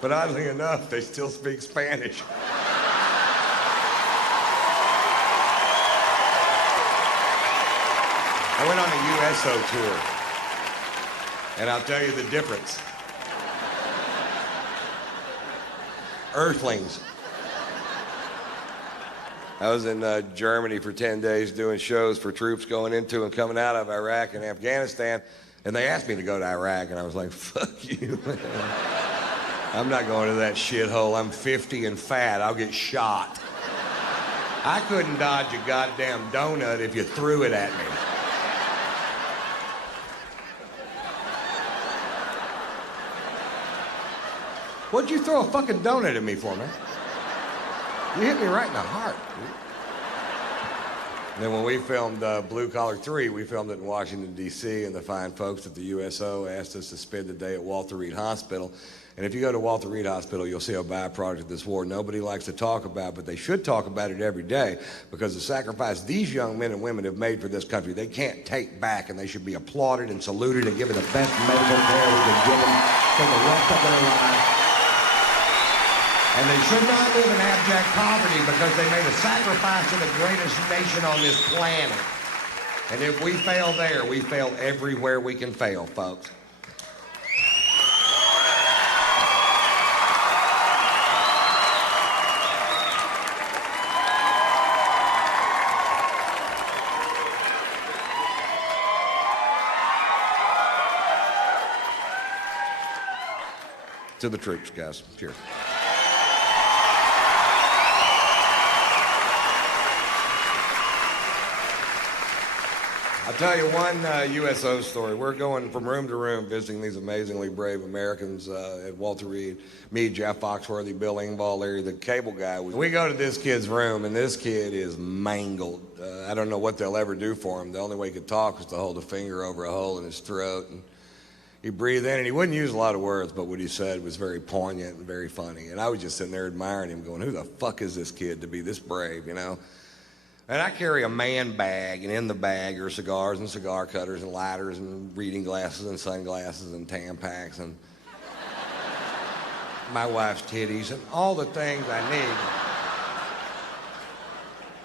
But oddly enough, they still speak Spanish. I went on a USO tour, and I'll tell you the difference. Earthlings. I was in Germany for 10 days doing shows for troops going into and coming out of Iraq and Afghanistan, and they asked me to go to Iraq, and I was like, fuck you. I'm not going to that shithole. I'm 50 and fat. I'll get shot. I couldn't dodge a goddamn donut if you threw it at me. What'd you throw a fucking donut at me for, man? You hit me right in the heart, dude. And then when we filmed Blue Collar 3, we filmed it in Washington, D.C., and the fine folks at the USO asked us to spend the day at Walter Reed Hospital. And if you go to Walter Reed Hospital, you'll see a byproduct of this war nobody likes to talk about, but they should talk about it every day, because the sacrifice these young men and women have made for this country, they can't take back, and they should be applauded and saluted and given the best medical care we can give them for the rest of their lives. And they should not live in abject poverty because they made a sacrifice to the greatest nation on this planet. And if we fail there, we fail everywhere we can fail, folks. To the troops, guys. Cheers. I'll tell you one USO story. We're going from room to room visiting these amazingly brave Americans at Walter Reed. Me, Jeff Foxworthy, Bill Engvall, Larry the Cable Guy. We go to this kid's room, and this kid is mangled. I don't know what they'll ever do for him. The only way he could talk was to hold a finger over a hole in his throat. And he breathed in, and he wouldn't use a lot of words, but what he said was very poignant and very funny. And I was just sitting there admiring him, going, who the fuck is this kid to be this brave, you know? And I carry a man bag, and in the bag are cigars and cigar cutters and lighters and reading glasses and sunglasses and Tampax and my wife's titties and all the things I need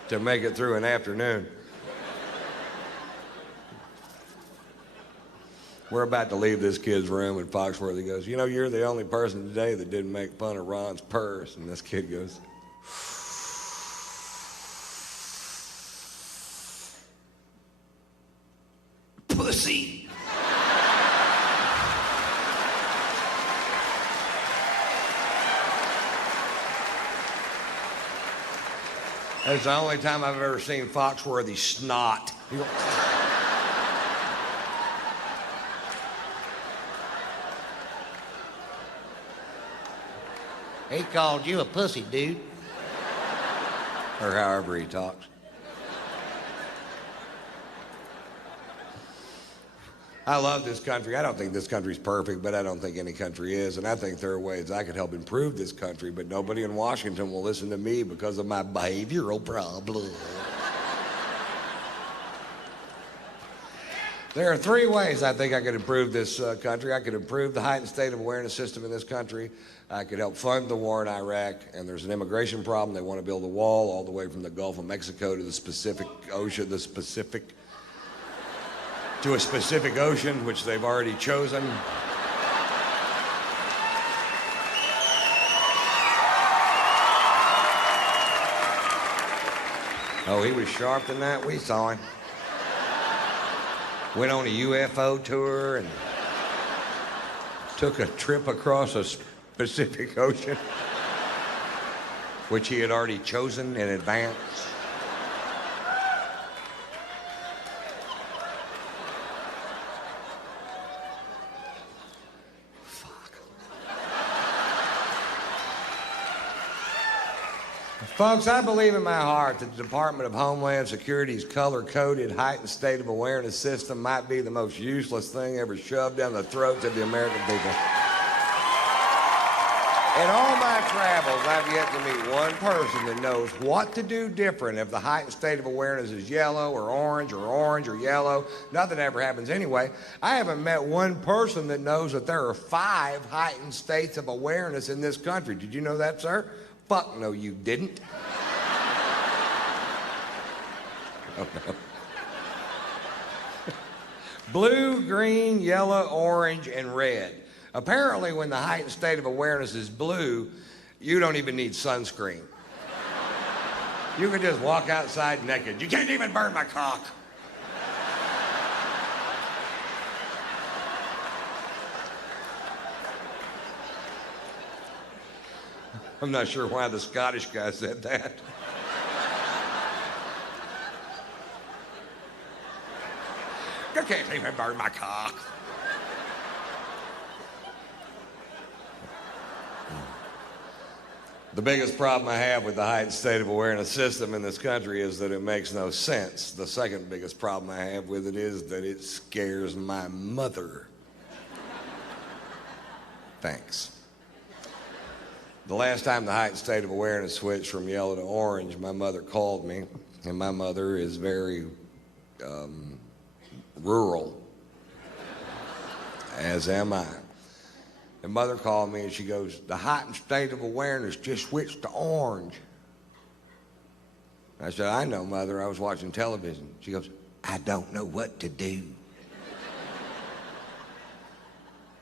to make it through an afternoon. We're about to leave this kid's room, and Foxworthy goes, you know, you're the only person today that didn't make fun of Ron's purse. And this kid goes, pussy. That's the only time I've ever seen Foxworthy snot. He called you a pussy, dude. Or however he talks. I love this country. I don't think this country's perfect, but I don't think any country is. And I think there are ways I could help improve this country, but nobody in Washington will listen to me because of my behavioral problem. There are three ways I think I could improve this country. I could improve the heightened state of awareness system in this country. I could help fund the war in Iraq. And there's an immigration problem. They want to build a wall all the way from the Gulf of Mexico to the Pacific Ocean, to a specific ocean, which they've already chosen. Oh, he was sharp than that. We saw him. Went on a UFO tour and took a trip across a Pacific Ocean, which he had already chosen in advance. Folks, I believe in my heart that the Department of Homeland Security's color-coded heightened state of awareness system might be the most useless thing ever shoved down the throats of the American people. In all my travels, I've yet to meet one person that knows what to do different if the heightened state of awareness is yellow or orange or yellow. Nothing ever happens anyway. I haven't met one person that knows that there are 5 heightened states of awareness in this country. Did you know that, sir? Fuck no, you didn't. Oh, no. Blue, green, yellow, orange, and red. Apparently, when the heightened state of awareness is blue, you don't even need sunscreen. You can just walk outside naked. You can't even burn my cock. I'm not sure why the Scottish guy said that. You can't even burn my cock. The biggest problem I have with the heightened state of awareness system in this country is that it makes no sense. The second biggest problem I have with it is that it scares my mother. Thanks. The last time the heightened state of awareness switched from yellow to orange, my mother called me, and my mother is very rural, as am I. And mother called me and she goes, the heightened state of awareness just switched to orange. I said, I know, Mother, I was watching television. She goes, I don't know what to do.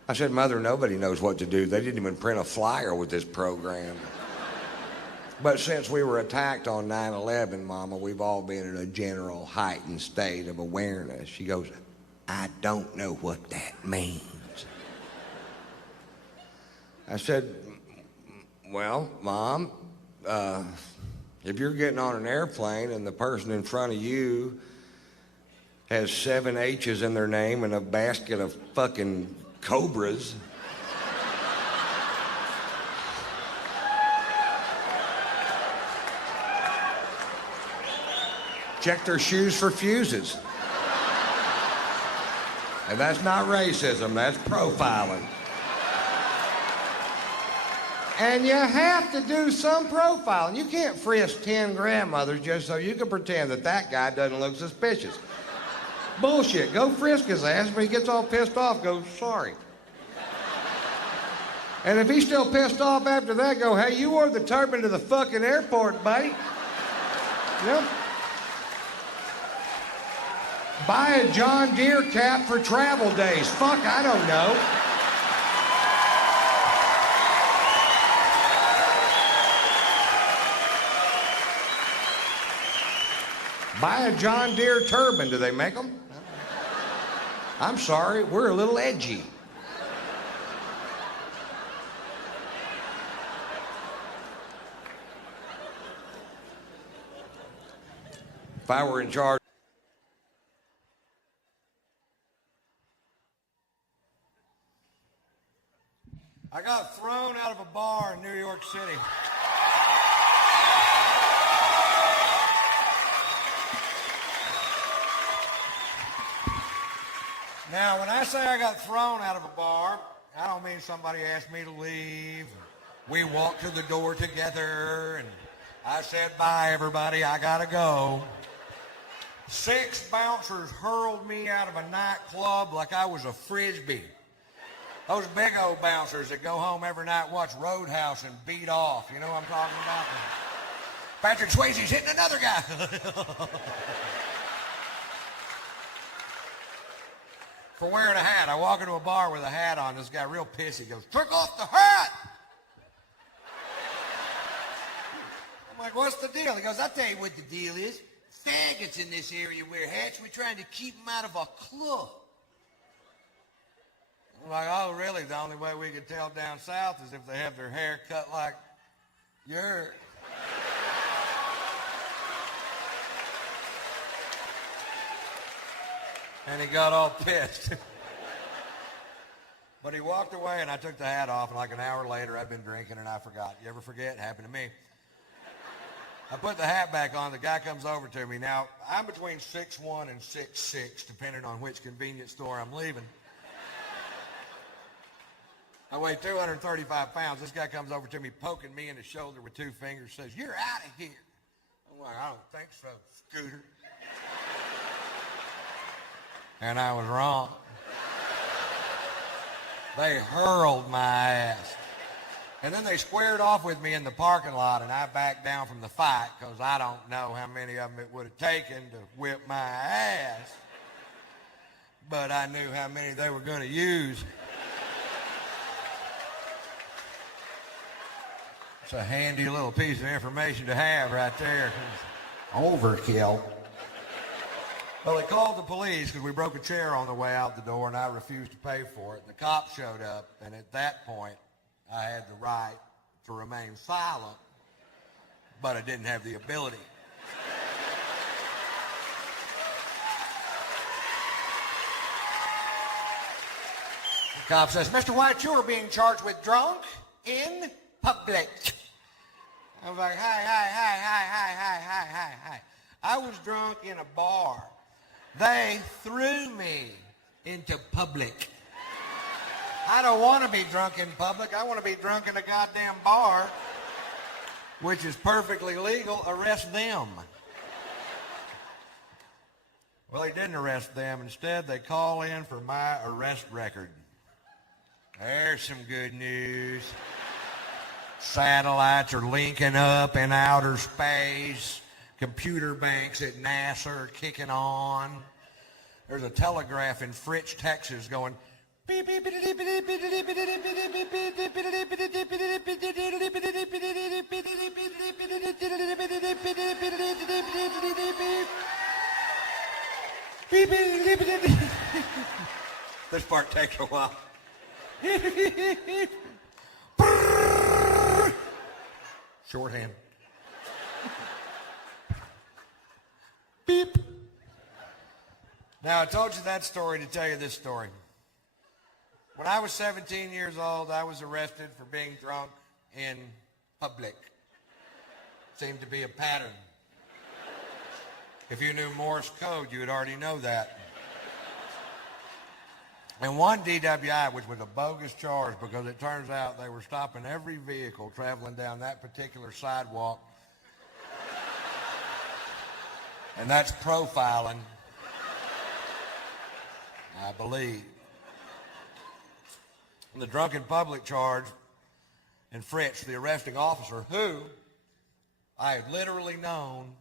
I said, Mother, nobody knows what to do. They didn't even print a flyer with this program. But since we were attacked on 9/11, Mama, we've all been in a general heightened state of awareness. She goes, I don't know what that means. I said, well, Mom, if you're getting on an airplane and the person in front of you has 7 H's in their name and a basket of fucking cobras, check their shoes for fuses. And that's not racism, that's profiling. And you have to do some profiling. You can't frisk 10 grandmothers just so you can pretend that that guy doesn't look suspicious. Bullshit. Go frisk his ass. When he gets all pissed off, go, sorry. And if he's still pissed off after that, go, hey, you wore the turban to the fucking airport, buddy. Yep. Buy a John Deere cap for travel days. Fuck, I don't know. Buy a John Deere turban. Do they make them? I'm sorry, we're a little edgy. If I were in charge, I got thrown out of a bar in New York City. Now, when I say I got thrown out of a bar, I don't mean somebody asked me to leave. We walked to the door together, and I said, bye, everybody, I gotta go. 6 bouncers hurled me out of a nightclub like I was a frisbee. Those big old bouncers that go home every night, watch Roadhouse, and beat off. You know what I'm talking about? Patrick Swayze's hitting another guy. For wearing a hat. I walk into a bar with a hat on. This guy real pissy goes, took off the hat! I'm like, what's the deal? He goes, I'll tell you what the deal is. Faggots in this area wear hats. We're trying to keep them out of our club. I'm like, oh, really? The only way we can tell down south is if they have their hair cut like yours. And he got all pissed. But he walked away, and I took the hat off, and like an hour later, I'd been drinking, and I forgot. You ever forget? It happened to me. I put the hat back on. The guy comes over to me. Now, I'm between 6'1" and 6'6", depending on which convenience store I'm leaving. I weigh 235 pounds. This guy comes over to me, poking me in the shoulder with two fingers, says, "You're out of here." I'm like, "I don't think so, Scooter." And I was wrong. They hurled my ass. And then they squared off with me in the parking lot, and I backed down from the fight because I don't know how many of them it would have taken to whip my ass. But I knew how many they were going to use. It's a handy little piece of information to have right there. Overkill. Well, they called the police because we broke a chair on the way out the door, and I refused to pay for it. The cops showed up, and at that point, I had the right to remain silent, but I didn't have the ability. The cop says, "Mr. White, you are being charged with drunk in public." I was like, hi. I was drunk in a bar. They threw me into public. I don't want to be drunk in public. I want to be drunk in a goddamn bar, which is perfectly legal. Arrest them. Well, they didn't arrest them. Instead, they call in for my arrest record. There's some good news. Satellites are linking up in outer space. Computer banks at NASA are kicking on. There's a telegraph in Fritch, Texas going beep, beep, beep, beep, beep, beep, beep, beep, beep, beep. This part takes a while. Shorthand. Beep. Now, I told you that story to tell you this story. When I was 17 years old, I was arrested for being drunk in public. Seemed to be a pattern. If you knew Morse code, you would already know that. And one DWI, which was a bogus charge because it turns out they were stopping every vehicle traveling down that particular sidewalk. And that's profiling, I believe. And the drunken public charge in Fritch, the arresting officer, who I had literally known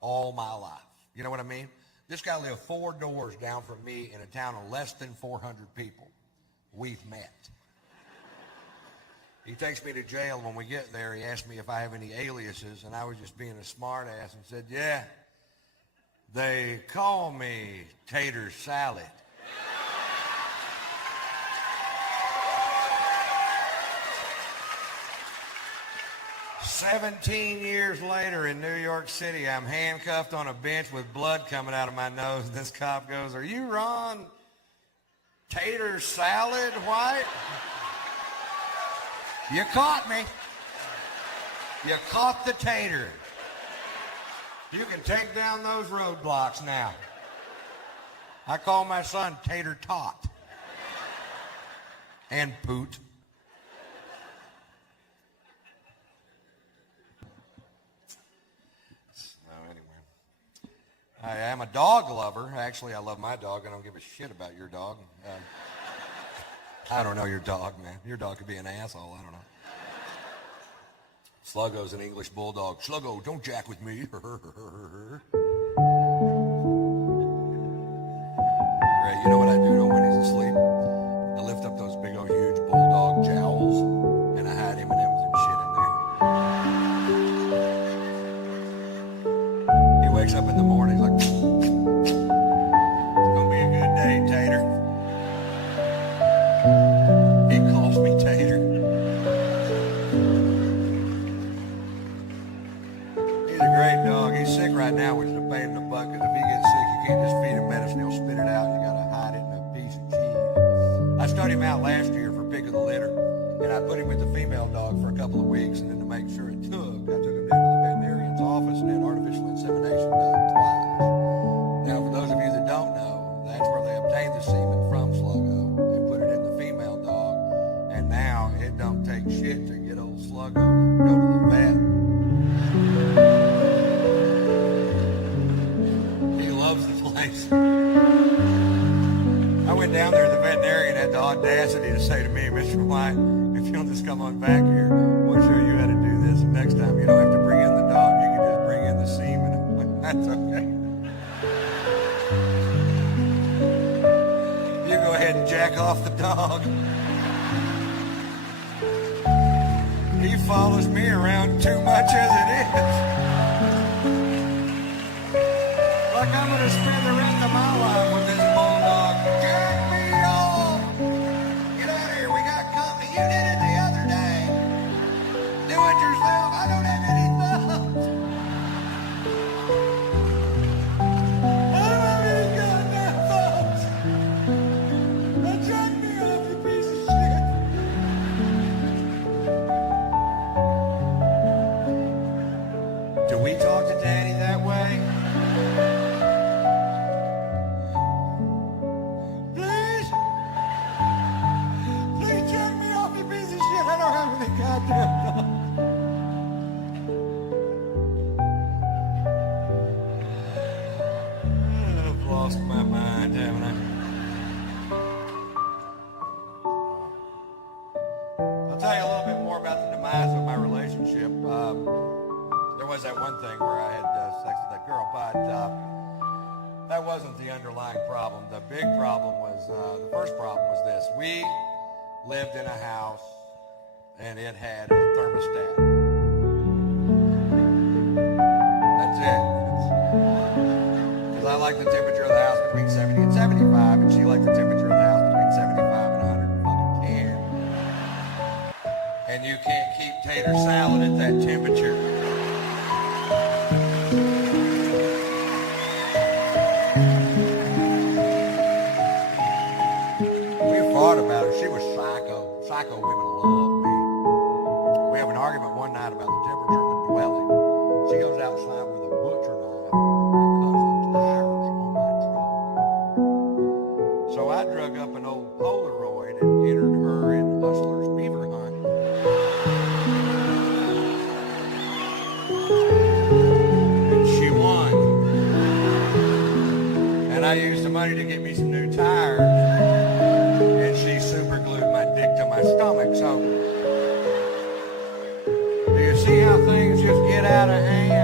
all my life. You know what I mean? This guy lived 4 doors down from me in a town of less than 400 people. We've met. He takes me to jail. When we get there, he asks me if I have any aliases, and I was just being a smart ass and said, "Yeah, they call me Tater Salad." 17 years later in New York City, I'm handcuffed on a bench with blood coming out of my nose. This cop goes, "Are you Ron Tater Salad White?" You caught me. You caught the tater. You can take down those roadblocks now. I call my son Tater Tot. And Poot. I am a dog lover. Actually, I love my dog. I don't give a shit about your dog. I don't know your dog, man. Your dog could be an asshole. I don't know. Sluggo's an English bulldog. Sluggo, don't jack with me. Great. You know what I do to him when he's asleep? I lift up those big old huge bulldog jowls and I hide M&Ms and shit in there. He wakes up in the morning like, "It's gonna be a good day, Tater." He calls me Tater. He's a great dog. He's sick right now, which is a pain in the butt, because if he gets sick, you can't just feed him medicine. He'll spit it out. You gotta hide it in a piece of cheese. I studied him out last year for pick of the litter, and I put him with the female dog for a couple of weeks, and then to make sure it took, I took him down to the veterinarian's office and had artificial insemination done twice. Now, for those of you that don't know, that's where they obtain the semen from Sluggo and put it in the female dog. it don't take shit to get old Sluggo to go to the vet. He loves the place. I went down there, the veterinarian had the audacity to say to me, Mr. White, if you'll just come on back here, we'll show you how to do this. And next time you don't have to bring in the dog, you can just bring in the semen. I went, that's okay. You go ahead and jack off the dog. He follows me around too much as it is. Like I'm going to spend the rest of my life with this bulldog. Jack me off! Get out of here, we got company. You did it the other day. Do it yourself, I don't have any thumbs. I don't have any goddamn thumbs. Now jack me off, you piece of shit. Do we talk to Daddy that way? Please? Please jerk me off, you piece of shit. I don't have any goddamn thumbs. I've lost my mind, haven't I? I'll tell you a little bit more about the demise of my relationship. There was that one thing where I had sex with that girl, but that wasn't the underlying problem. The big problem was, the first problem was this. We lived in a house and it had a thermostat. That's it. Because I like the temperature of the house between 70 and 75, and she liked the temperature of the house between 75 and 110. And you can't keep tater salad at that temperature. Thought about her. She was psycho. Psycho women love me. We have an argument one night about the temperature of the dwelling. She goes outside with a butcher knife and cuts the tires on my truck. So I drug up an old Polaroid and entered her in Hustler's beaver hunt. And she won. And I used the money to get me some new tires. She super glued my dick to my stomach. So, do you see how things just get out of hand?